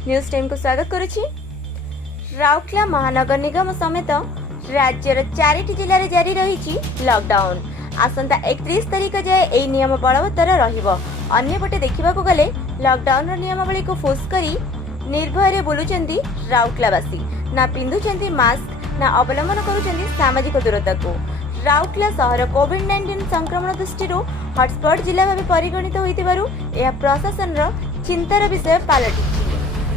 News time को स्वागत करुछि। राउरकेला महानगर निगम समेत राज्यर 4टी जिले में जारी रही लॉकडाउन। आसंता 31 तारीख जाए यह नियम बलवत्तर रहिबो। अन्यपटे देखा गले लॉकडाउन नियमावली को फुस करी निर्भय बुलुचंदी राउरकेलावासी। ना पिंधुचंदी मास्क ना अवलंबन करुचंदी सामाजिक दूरता को। राउरकेला सहर कोविड-19 संक्रमण दृष्टि हॉटस्पॉट जिला भाव परिगणित होइतिबारु यह प्रशासन चिंतार विषय पलटि।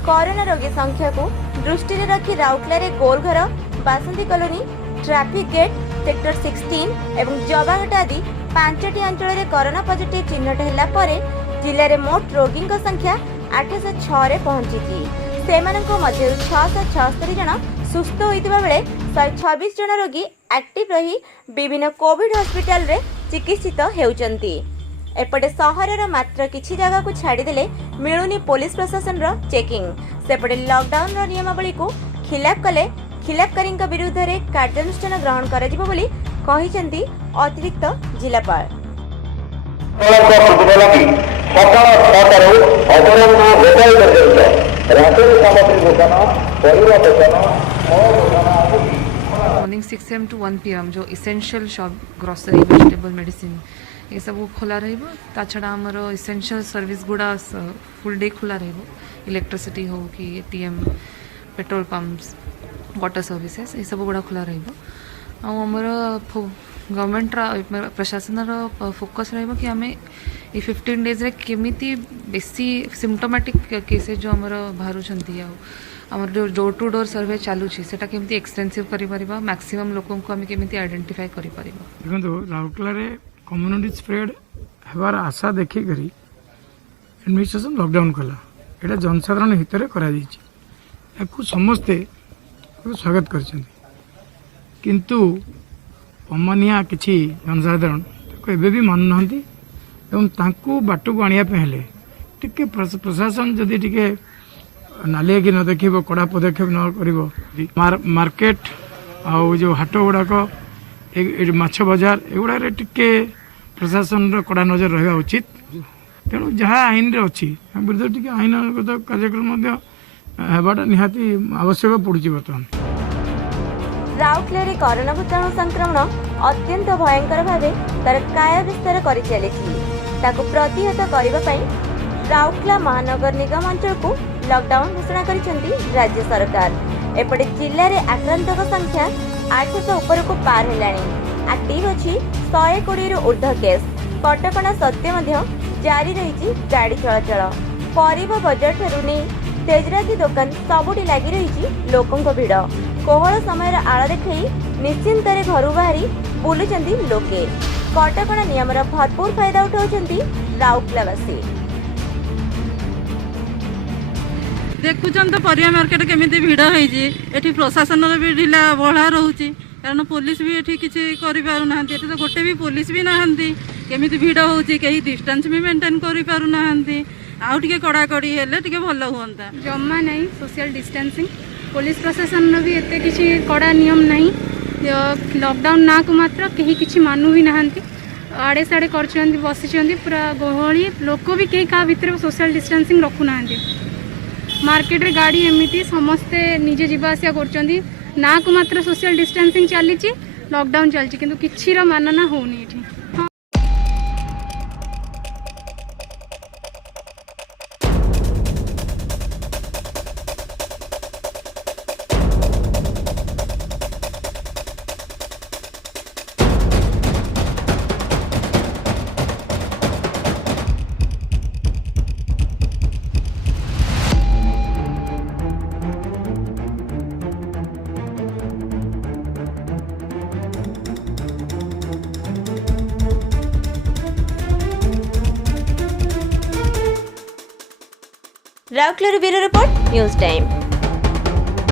कोरोना रोगी संख्या को दृष्टि रखी राउरकेला गोलघर, बासंती कॉलोनी, ट्रैफिक गेट, सेक्टर 16 एवं जबाघाट आदि 5टी अंचल में कोरोना पॉजिटिव चिन्हट होला परे जिले में मोट रोगी संख्या 806 रे पहुंची। सेमानंको मध्य 676 जन सुस्थ होइतिबा बेले 126 जन रोगी एक्टिव रही विभिन्न कोविड हॉस्पिटल रे चिकित्सित हेउचंती। एपटे सहरर मात्र किछि जगह को छाड़ीदेले मिलुनी पुलिस प्रशासन रो चेकिंग। सेपटे लॉकडाउन रो नियमावली को खिलाफ कले खिलाफकारी विरुद्ध रे कार्यानुष्ठान ग्रहण कराजिबो बोली कहिसेंती अतिरिक्त जिलापाल। मॉर्निंग 6 AM to 1 PM जो essential shop grocery vegetable medicine ये सब खोला रहिबो। ता छड़ा हमर इसेंशियल सर्विस गुडा फुल डे खोला रहिबो। इलेक्ट्रिसिटी हो कि ATM, petrol pumps, water services ये सब गुडा खोला रहिबो। आ हमर गवर्नमेंट प्रशासन फोकस रहिबो कि हमें ये 15 डेज रे केमिति बेसी सिम्पटोमेटिक केसेस जो हमर बाहर छंती आमर जो डोर टू डोर सर्वे चालू सेटा केमती एक्सटेंसिव करि परिबा, मैक्सिमम लोकों को हमें केमती आइडेंटिफाई करि परिबा। देखो राउरकेला रे कम्युनिटी स्प्रेड हेबार आशा देखि करी एडमिनिस्ट्रेशन लॉकडाउन कला। एटा जनसाधारण हित रे करा दिछि। एको समस्ते स्वागत करछन, किंतु अमानिया किछि जनसाधारण ताको एबे भी मान नहंती एवं तांको बाटो को आनिया पे हेले टिके प्रशासन जदि टिके नालिया कि न देखिबो, कड़ा पदक्षेप न करिबो, मार्केट आउ जो हाट गुड़ाक माछ बजार एगुड़ा टिके प्रशासन कड़ा नजर रहा उचित। तेणु जहाँ आईन रे अच्छी विरुद्ध टिके आईनगत कार्यक्रम हेबाटा निहाती आवश्यक पड़ुछि। बर्तमान राउरकेला कोरोना भूताणु संक्रमण अत्यंत भयंकर भावे तार काय विस्तार करि चलिछि। ताको प्रतिहत करिबा पई राउरकेला महानगर निगम अंचल को लॉकडाउन घोषणा करिसेंती राज्य सरकार। एपटे जिले में आक्रांतक संख्या 800 ऊपर को पार हेलाणी। एक्टिव अछि 120 रु ऊर्ध्व केस। कटकणा सत्य जारी रही गाड़ी चलाचल। परिवा बजार ठारू नहीं तेजराती दुकान सबुठी लगी रही लोकों भिड़। कोहल समय आड़ देखई निश्चिंत घर बाहरी बुलुचंती लोके। कटकणा नियमर भरपूर फायदा उठाउचंती राउरकेलावासी। देखुचन तो परिया मार्केट केमिति भिड़ होइछि। एठी प्रशासन भी ढिला बढा रहउछि, कारण पुलिस भी एठी किछि करि पारु नाहंती। एठी तो गोटे भी पुलिस भी नाहंती। केमिति भिड़ होउछि, केही डिस्टेंस भी मेंटेन करि पारु नाहंती। आउ टिके कड़ाकड़ी हेले टिके भलो हुअंता। जम्मा नहीं सोशल डिस्टेंसिंग। पुलिस प्रशासन भी एते किछि कड़ा नियम नहीं। लॉकडाउन ना को मात्र केही किछि मानु भी नाहंती। आड़े साड़े करछंती बसिछंती पूरा गहली लोक भी केही का भितर सोशल डिस्टेंसिंग रखु नाहंती। मार्केट रे गाड़ी एमिति समस्ते निजे जीवा आसिया करछंती। ना को मात्र सोशल डिस्टेंसिंग चलीछि, लॉकडाउन चलछि, किंतु किछि रो मानना होनी एठी। Rourkela bureau report news time.